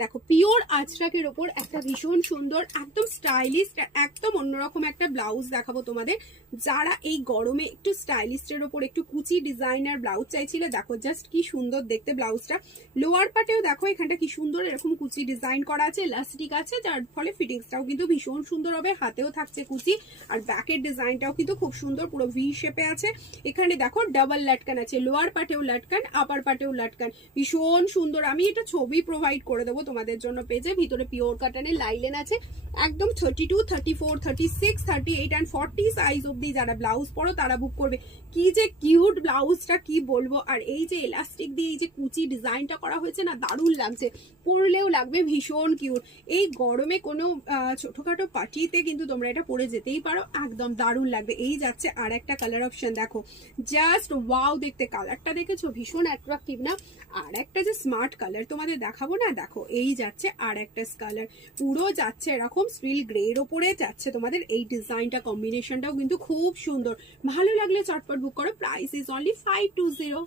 দেখো পিওর আজরাকের ওপর একটা ভীষণ সুন্দর একদম স্টাইলিশ একদম অন্যরকম একটা ব্লাউজ দেখাবো তোমাদের। যারা এই গরমে একটু স্টাইলিস্টের ওপর একটু কুচি ডিজাইনার ব্লাউজ চাইছিলে, দেখো জাস্ট কি সুন্দর দেখতে ব্লাউজটা। লোয়ার পার্টেও দেখো এখানটা কি সুন্দর এরকম কুচি ডিজাইন করা আছে, ইলাস্টিক আছে, যার ফলে ফিটিংসটাও কিন্তু ভীষণ সুন্দর হবে। হাতেও থাকছে কুচি, আর ব্যাকের ডিজাইনটাও কিন্তু খুব সুন্দর, পুরো ভি শেপে আছে। এখানে দেখো ডাবল লাটকান আছে, লোয়ার পার্টেও লাটকান, আপার পার্টেও লাটকান, ভীষণ সুন্দর। আমি এটা ছবি প্রোভাইড করে দেবো তোমাদের জন্য পেজে। ভিতরে পিওর কাটানের লাইলেন আছে, একদম 32, 34, 36, 38 অ্যান্ড 40 সাইজ অব্দি যারা ব্লাউজ পরো তারা বুক করবে। কি যে কিউট ব্লাউজটা, কি বলবো। আর এই যে এলাস্টিক দিয়ে এই যে কুচি ডিজাইনটা করা হয়েছে না, দারুণ লাগছে, পরলেও লাগবে ভীষণ কিউট। এই গরমে কোনো ছোটখাটো পার্টিতে কিন্তু তোমরা এটা পরে যেতেই পারো, একদম দারুণ লাগবে। এই যাচ্ছে আর একটা কালার অপশন, দেখো জাস্ট ওয়াও দেখতে, কালারটা দেখেছো ভীষণ অ্যাট্রাকটিভ না। আর একটা যে স্মার্ট কালার তোমাদের দেখাবো না, দেখো এই যাচ্ছে আর একটা কালার, পুরো যাচ্ছে এরকম স্টিল গ্রের ওপরে যাচ্ছে তোমাদের এই ডিজাইনটা, কম্বিনেশনটাও কিন্তু খুব সুন্দর। ভালো লাগলে চটপট বুক করো, প্রাইস ইজ অনলি 520।